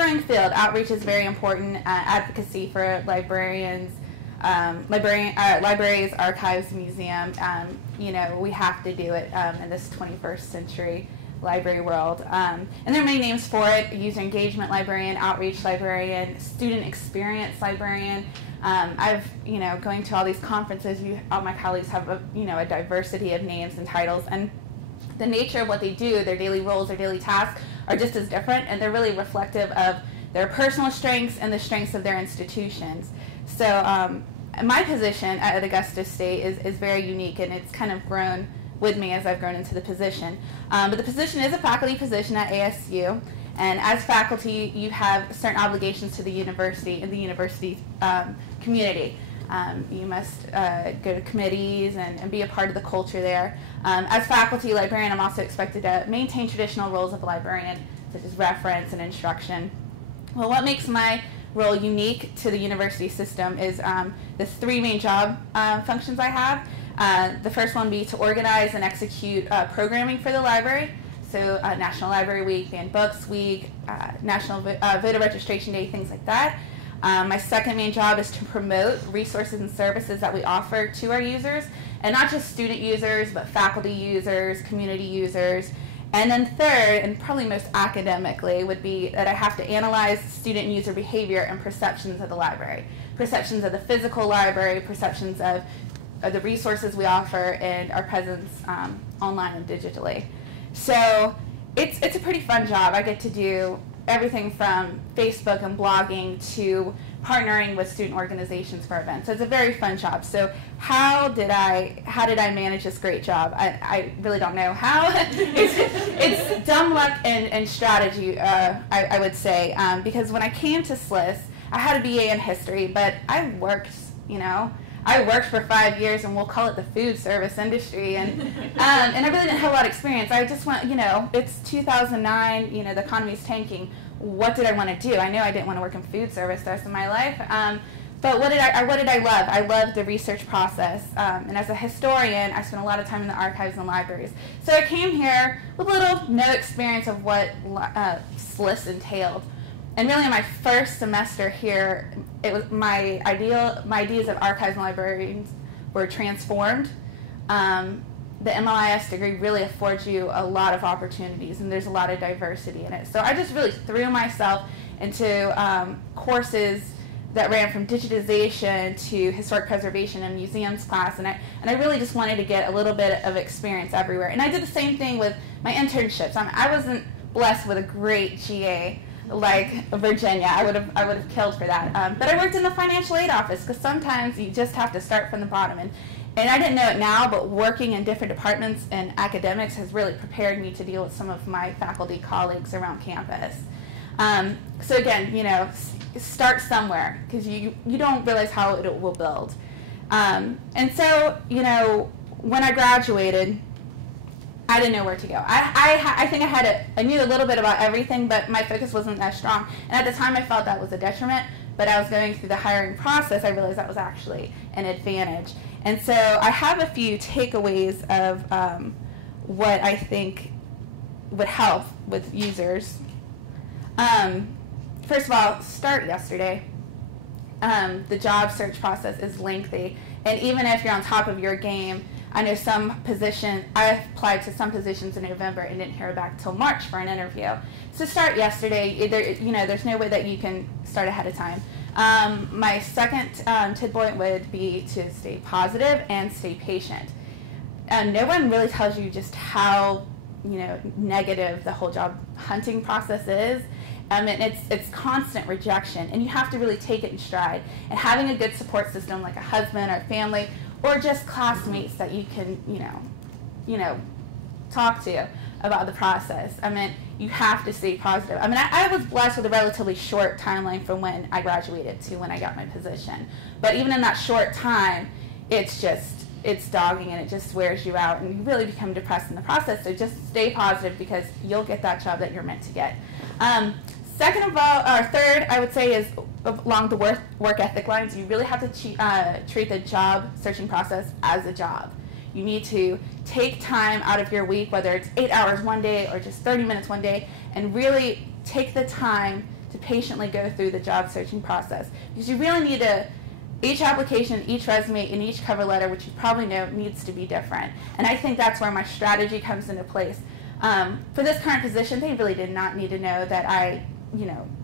growing field. Outreach is very important. Advocacy for librarians, libraries, archives, museums. We have to do it in this 21st century library world. And there are many names for it: user engagement librarian, outreach librarian, student experience librarian. I've, going to all these conferences, all my colleagues have a diversity of names and titles, and the nature of what they do, their daily roles, their daily tasks, are just as different, and they're really reflective of their personal strengths and the strengths of their institutions. So my position at Augusta State is very unique, and it's kind of grown with me as I've grown into the position. But the position is a faculty position at ASU, and as faculty, you have certain obligations to the university and the university community. You must go to committees and be a part of the culture there. As faculty librarian, I'm also expected to maintain traditional roles of a librarian, such as reference and instruction. Well, what makes my role unique to the university system is the three main job functions I have. The first one would be to organize and execute programming for the library. So National Library Week, Banned Books Week, National Voter Registration Day, things like that. My second main job is to promote resources and services that we offer to our users, and not just student users, but faculty users, community users. And then third, and probably most academically, would be that I have to analyze student and user behavior and perceptions of the library. Perceptions of the physical library, perceptions of the resources we offer, and our presence online and digitally. So it's a pretty fun job. I get to do everything from Facebook and blogging to partnering with student organizations for events. So it's a very fun job. So how did I manage this great job? I really don't know how. It's dumb luck and strategy, I would say, because when I came to SLIS, I had a BA in history, but I worked for 5 years, and we'll call it the food service industry, and I really didn't have a lot of experience. I just went, it's 2009, the economy's tanking. What did I want to do? I knew I didn't want to work in food service the rest of my life. But what did I love? I loved the research process. And as a historian, I spent a lot of time in the archives and libraries. So I came here with no experience of what SLIS entailed. And really, in my first semester here, it was my ideas of archives and librarians were transformed. The MLIS degree really affords you a lot of opportunities, and there's a lot of diversity in it. So I just really threw myself into courses that ran from digitization to historic preservation and museums class, and I really just wanted to get a little bit of experience everywhere. And I did the same thing with my internships. I wasn't blessed with a great GA like Virginia. I would have killed for that. But I worked in the financial aid office, because sometimes you just have to start from the bottom. And I didn't know it now, but working in different departments and academics has really prepared me to deal with some of my faculty colleagues around campus. So again, start somewhere, because you don't realize how it will build. And so, when I graduated, I didn't know where to go. I think I knew a little bit about everything, but my focus wasn't that strong. And at the time, I felt that was a detriment. But as I was going through the hiring process, I realized that was actually an advantage. And so I have a few takeaways of what I think would help with users. First of all, start yesterday. The job search process is lengthy. And even if you're on top of your game, I know I applied to some positions in November and didn't hear back till March for an interview. So start yesterday. There's no way that you can start ahead of time. My second tip point would be to stay positive and stay patient. No one really tells you just how negative the whole job hunting process is. And it's constant rejection, and you have to really take it in stride. And having a good support system like a husband or family, or just classmates that you can talk to about the process. You have to stay positive. I was blessed with a relatively short timeline from when I graduated to when I got my position. But even in that short time, it's dogging, and it just wears you out, and you really become depressed in the process. So just stay positive, because you'll get that job that you're meant to get. Third, I would say, is along the work ethic lines. You really have to treat the job searching process as a job. You need to take time out of your week, whether it's 8 hours one day or just 30 minutes one day, and really take the time to patiently go through the job searching process, because you really need to, each application, each resume, and each cover letter, which you probably know, needs to be different. And I think that's where my strategy comes into place. For this current position, they really did not need to know that I,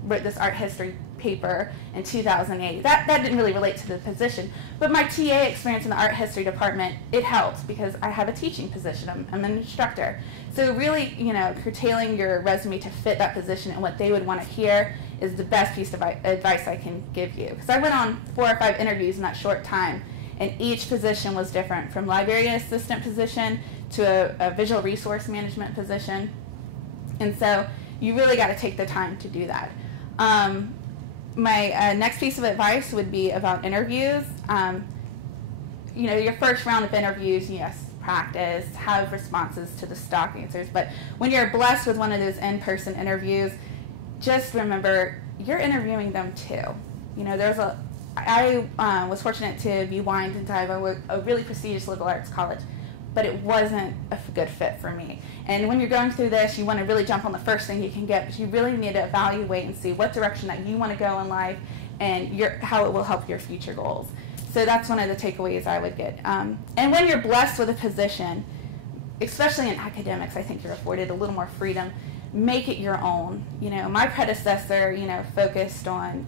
wrote this art history paper in 2008. That didn't really relate to the position. But my TA experience in the art history department, it helps because I have a teaching position. I'm an instructor. So really, curtailing your resume to fit that position and what they would want to hear is the best piece of advice I can give you. Because I went on 4 or 5 interviews in that short time, and each position was different, from librarian assistant position to a visual resource management position. And so you really got to take the time to do that. My next piece of advice would be about interviews. Your first round of interviews, yes, practice, have responses to the stock answers. But when you're blessed with one of those in-person interviews, just remember you're interviewing them too. I was fortunate to be wined into a really prestigious liberal arts college, but it wasn't a good fit for me. And when you're going through this, you want to really jump on the first thing you can get, but you really need to evaluate and see what direction that you want to go in life and how it will help your future goals. So that's one of the takeaways I would get. And when you're blessed with a position, especially in academics, I think you're afforded a little more freedom. Make it your own. My predecessor, focused on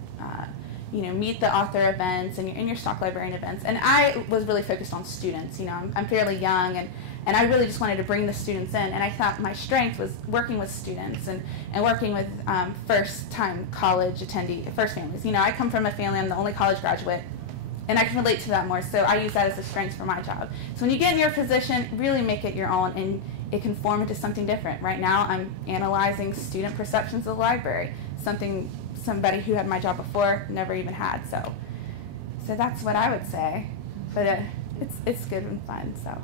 meet the author events and your stock librarian events. And I was really focused on students. I'm fairly young, and I really just wanted to bring the students in. And I thought my strength was working with students and working with first-time college attendee, first families. I come from a family, I'm the only college graduate, and I can relate to that more. So I use that as a strength for my job. So when you get in your position, really make it your own, and it can form into something different. Right now, I'm analyzing student perceptions of the library, something somebody who had my job before never even had. So that's what I would say. But it's good and fun. So.